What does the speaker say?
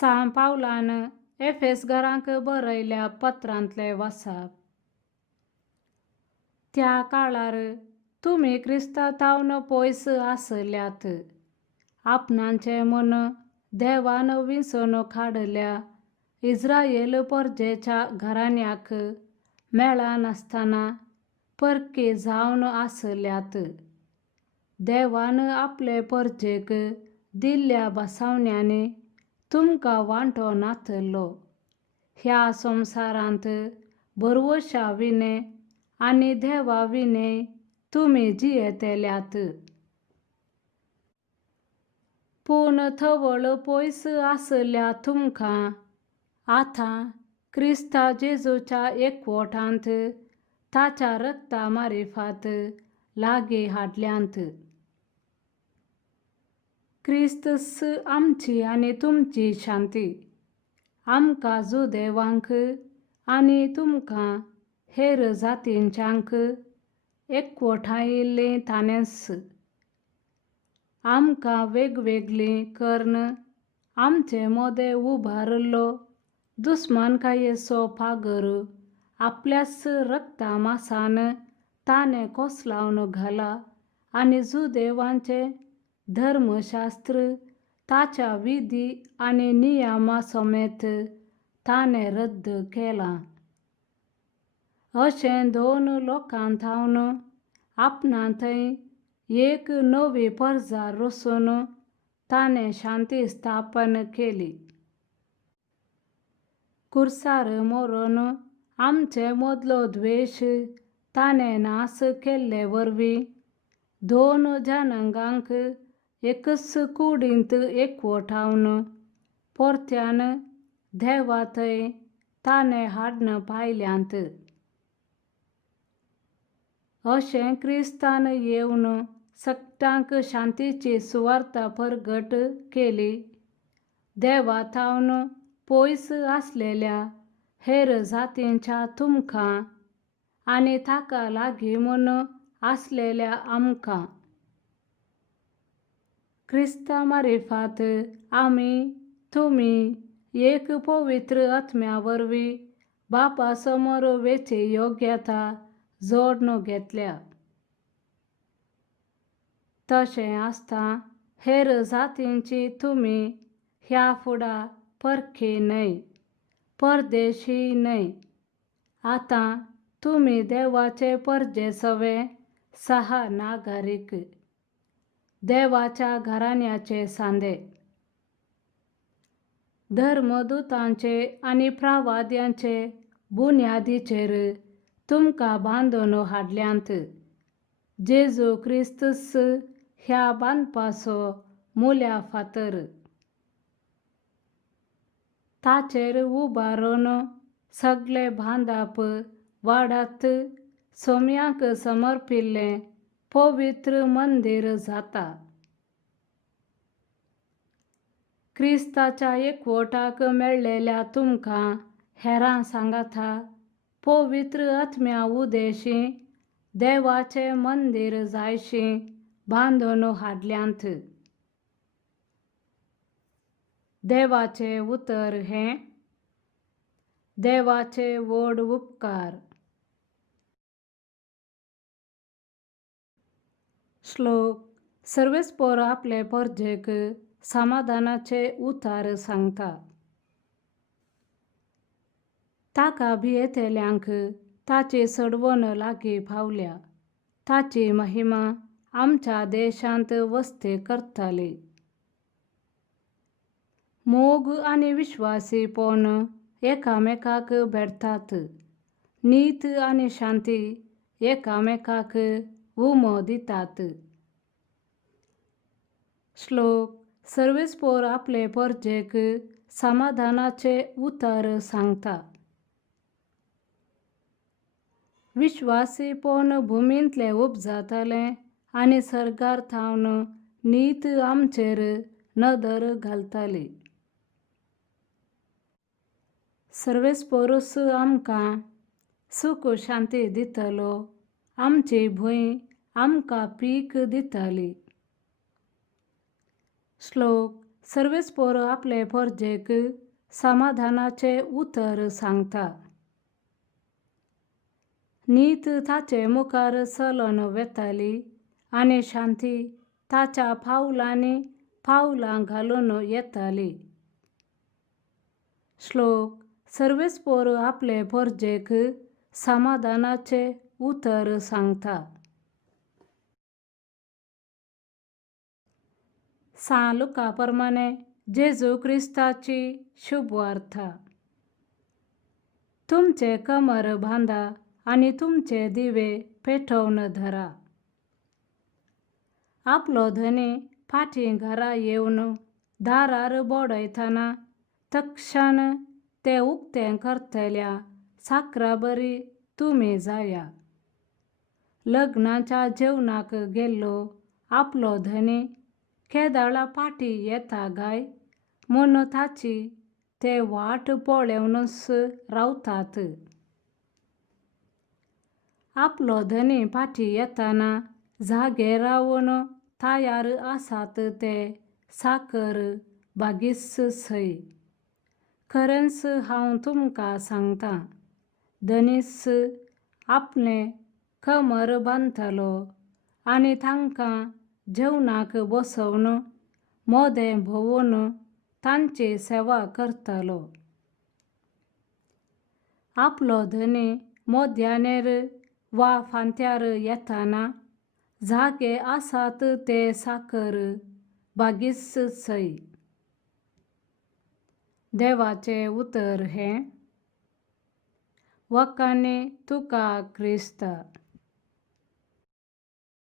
सांव पावलान एफेसकारांक बरयल्या पत्रांतले वाचप. त्या काळार तुमी क्रिस्तांतावन पयस आसल्यात. आपणाचें मन देवान विंचून काडल्या इस्रायेल परजेच्या घराण्याक मेळनासतना परके जावन आसल्यात. देवान आपले परजेक दिल्ल्या बसावण्यांनी तुमकां वांटो नातलो. ह्या संवसारांत भरवशा विने आनी देवा विने तुमी जियेतेल्यात. पूण थवळ पयस आसल्या तुमकां आतां क्रिस्ता जेजूच्या एकवटांत ताच्या रक्ता मारिफात लागीं हाडल्यांत. क्रिस्तस आमची आनी तुमची शांती. आमकां जुदेवांक आनी तुमकां हेर जातींच्यांक एकवटायिल्लीं ताणेंस. आमकां वेगवेगळीं कर्ण आमचे मोदें उबारलो दुस्मानकायेचो पागर आपल्याच रक्ता मासान ताणें कोसलावन घाला आनी जुदेवांचें धर्मशास्त्र ताच्या विधी आनी नियमां समेत ताणें रद्द केलां. अशें दोन लोकांतावन आपणा थंय एक नवी परजा रचून ताणें शांती स्थापन केली. कुर्सार मरून आमचे मदलो द्वेश ताणें नास केल्ले वरवीं दोन जनांगांक एकच कुडींत एकवटावन परत्यान देवा थंय ताणें हाडून पायल्यांत. अशें क्रिस्तान येवन सगळ्यांक शांतीची सुवार्त परगट केली. देवा थावन पयस आसलेल्या हेर जातींच्या तुमकां आनी ताका लागीं म्हूण आसलेल्या आमकां. क्रिस्ता मारिफात आमी तुमी एक पवित्र आत्म्या वरवीं बापा समोर वेची योग्यता जोडून घेतल्या. तशें आसता हेर जातींची तुमी ह्या फुडां परखी न्हय, परदेशी न्हय. आतां तुमी देवाचे परजे सवे नागरीक, देवाच्या घराण्याचे सांदे. धर्मदूतांचे आनी प्रवाद्यांचे बुन्यादीचेर तुमकां बांदून हाडल्यांत. जेजू क्रिस्तस ह्या बांदपाचो मुल्या फातर. ताचेर उबारून सगळे बांदप वाडत सोम्याक समर्पिल्लें पवित्र मंदीर जाता. क्रिस्ताच्या एकवटाक मेळ्ळेल्या तुमकां हेरां सांगता पवित्र आत्म्या उदेशीं देवाचें मंदीर जायशीं बांदून हाडल्यांत. देवाचें उतर हें. देवाचे व्हड उपकार. श्लोक. सर्वेस्पर आपले परजेक समाधानाचे उतार सांगता. ताका भियेतेल्यांक ताची सडवण लागीं पावल्या. ताची महिमा आमच्या देशांत वस्ती करतली. मोग आनी विश्वासीपण एकामेकाक भेटतात. नीत आनी शांती एकामेकाक उमो दितात. श्लोक. सर्वेस्पर आपले परजेक समाधानाचे उतार सांगता. विश्वासीपण भुमींतले उपजातलें आनी सर्गार थावन नीत आमचेर नदर घालतली. सर्वेस्परूस आमकां सूख शांती दितलो. आमची भूंय आमकां पीक दितली. श्लोक. सर्वेस्पोर आपले फर्जेक समाधानाचे उतर सांगता. नीत ताचे मुखार सलन वेताली आनी शांती ताच्या पावलांनी पावलां घालून येताली. श्लोक सर्वेस्पोर आपले फर्जेक समाधानाचे उतर सांगता. लुकाप्रमाणे जेजू ख्रिस्ताची शुभवार्ता. तुमचे कमर बांधा आणि तुमचे दिवे पेटवून धरा. आपलो धनी फाटीं घरा येवन दारार बोडयतना तक्षण ते उक्तें करतल्या साकराबरी तुमी जाया. लग्नाच्या जेवणाक गेल्लो आपलो धनी केदाळा फाटीं येता गाय म्हूण ताची ते वाट पळोवनच रावतात. आपलो धनी फाटीं येतना जागे रावन तयार आसात ते साकर बागीस सय. खरेंच हांव तुमकां सांगतां, धनीस आपलें कमर बांदतलो आनी तांकां जेवणाक बसोवन मोदें भोंवून तांची सेवा करतलो. आपलो धनी मोद्यानेर वा फांत्यार येतना जागे आसात ते साकर बागीस सय. देवाचें उतर हें. वखाणी तुका क्रिस्त.